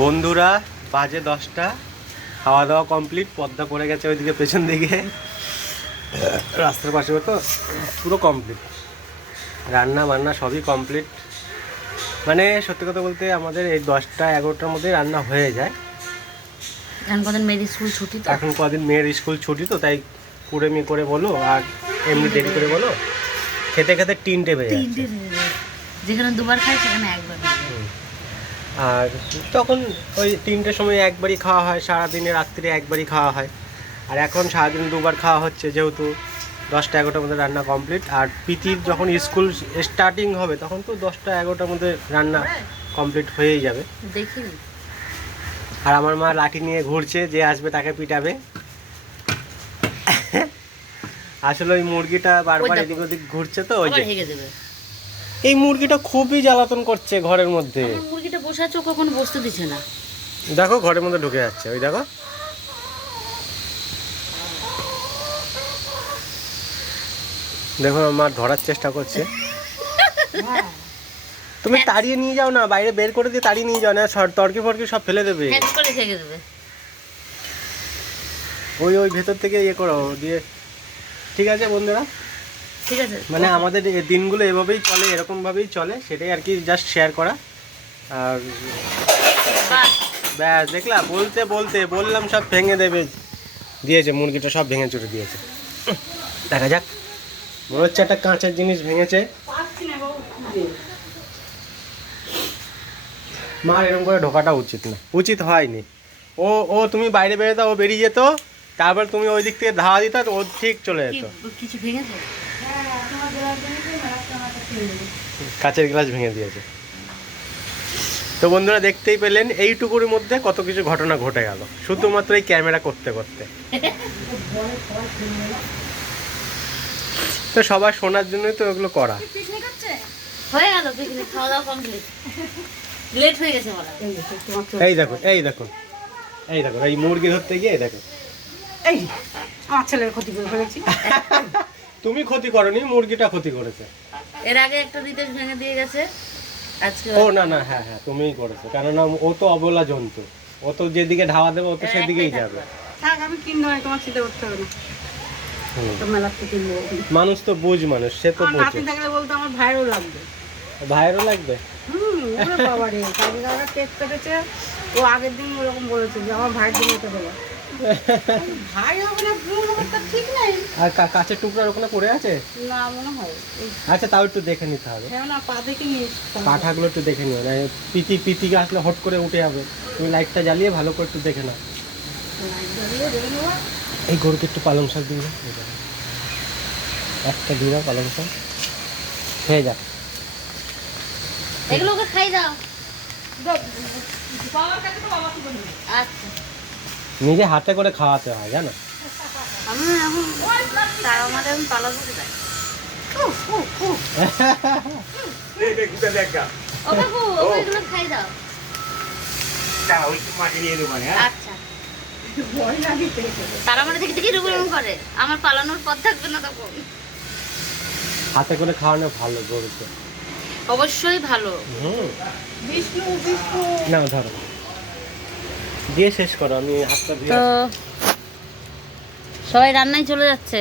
বন্ধুরা বাজে 10টা, খাওয়া দাওয়া কমপ্লিট, পদ্মা করে গেছে ওইদিকে পেছন দিকে, রাস্তার পাশে তো পুরো কমপ্লিট, রান্না বান্না সবই কমপ্লিট। মানে সত্যি কথা বলতে আমাদের এই 10টা 11টার মধ্যে রান্না হয়ে যায়। এখন কদিন মেয়ের স্কুল ছুটি তো, এখন কদিন মেয়ের স্কুল ছুটি তো, তাই কুড়েমি করে বলো আর এমনি দেরি করে বলো, খেতে খেতে 3টে বেজে যাচ্ছে। যেখানে দুবার খাই সেখানে একবার। আর তখন ওই 3টের সময় একবারই খাওয়া হয়, সারাদিনে রাত্রে একবারই খাওয়া হয়। আর এখন সারাদিন দুবার খাওয়া হচ্ছে, যেহেতু 10টা 11টার মধ্যে রান্না কমপ্লিট। আর প্রীতির যখন স্কুল স্টার্টিং হবে তখন তো 10টা 11টার মধ্যে রান্না কমপ্লিট হয়েই যাবে। দেখিনি। আর আমার মা লাঠি নিয়ে ঘুরছে, যে আসবে তাকে পিটাবে। আসলে ওই মুরগিটা বারবার এদিক ওদিক ঘুরছে তো, ওই যে এই মুরগিটা খুবই জ্বালাতন করছে ঘরের মধ্যে। মুরগিটা বসে আছে, কখনো বসতে দিচ্ছে না। দেখো ঘরের মধ্যে ঢুকে যাচ্ছে, ওই দেখো। দেখো আমার ধরার চেষ্টা করছে। তুমি তাড়িয়ে নিয়ে যাও না, বাইরে বের করে দিয়ে তাড়িয়ে নিয়ে যাও না, তর্কি ফর্কি সব ফেলে দেবে। ওই ওই ভেতর থেকে ইয়ে করো দিয়ে। ঠিক আছে বন্ধুরা, ঠিক আছে, মানে আমাদের এই দিনগুলো এভাবেই চলে, এরকমভাবেই চলে, সেটাই আর কি জাস্ট শেয়ার করা। আর ব্যাস দেখলা, বলতে বলতে বললাম সব ভেঙে দেবে দিয়েছে, মুরগিটা সব ভেঙে চুরে দিয়েছে। দেখা যাক, মনে হচ্ছে একটা কাঁচের জিনিস ভেঙেছে। মার এরকম করে ঢোকাটা উচিত না, উচিত হয়নি। ও ও তুমি বাইরে বেরোতে, ও বেরিয়ে যেত, তারপর তুমি ওই দিক থেকে ধাওয়া দিত, ও ঠিক চলে যেত। কিছু ভেঙেছে, কাঁচের গ্লাস ভেঙে দিয়েছে। তো বন্ধুরা দেখতেই পেলেন এইটুকুর মধ্যে কত কিছু ঘটনা ঘটে গেল, শুধুমাত্র এই ক্যামেরা করতে করতে। তো সবার শোনার জন্যই তো ওগুলো করা। হয়ে গেল পিকনিক, খাওয়া দাওয়া কমপ্লিট। লেট হয়ে গেছে বলা। এই দেখো এই দেখো এই দেখো, এই মুরগি ধরতে গিয়ে দেখো, এই আমার ছেলের ক্ষতি করে ফেলেছি। তুমি ক্ষতি করনি, মুরগিটা ক্ষতি করেছে। এর আগে একটা রিতেশ ভেঙে দিয়ে গেছে, আজকে ও না না, হ্যাঁ হ্যাঁ তুমিই করেছো, কেননা ও তো অবলা জন্তু, ও তো যেদিকে ধাওয়া দেবে ও তো সেদিকেই যাবে। থাক, আমি কিনবো না, তোমার চিন্তা করতে হবে না। তো মেলার থেকে কিনবো। মানুষ তো বুঝ, মানুষ সে তো আমার বোঝে। নাতি থাকলে বলতে আমার ভাইয়েরও লাগবে। ভাইয়েরও লাগবে। ওরে বাবা রে, কালকে দাদা কেক কেটেছে, ও আগের দিন ওরকম বলেছে যে আমার ভাইয়ের দিন এটা দেবো। ভাই হবে না, বোন হবে, তার ঠিক নাই। আর কাঁচের টুকরার ওখানে পড়ে আছে না মনে হয়। আচ্ছা, তাও একটু দেখে নিতে হবে। হ্যাঁ না, পা দেখে নিয়ে কাঠাগুলো একটু দেখে নিও, না পিতিকে আসলে হট করে উঠে যাবে। তুমি লাইটটা জ্বালিয়ে ভালো করে একটু দেখে নাও। এই গরুকে একটু পালং শাক দিয়ে দাও, একটা দিয়ে দাও পালং শাক, খেয়ে যাক। এগুলোকে খাই দাও। আচ্ছা, নিজে হাতে করে খাওয়াতে হয়, জানো। আমি এখন তার আমাদের এখন পালাবো কোথায়? ও বাবু, ওগুলো খাই দাও। আচ্ছা, তারা মানে দেখে দেখে এরকম করে, আমার পালানোর পথ থাকবে না তখন। হাতে করে খাওয়ানো ভালো গরুকে, অবশ্যই ভালো। বিষ্ণু বিষ্ণু না ধরো দিয়ে শেষ করো, আমি হাতটা ধুয়ে তো সবাই রান্নায় চলে যাচ্ছে।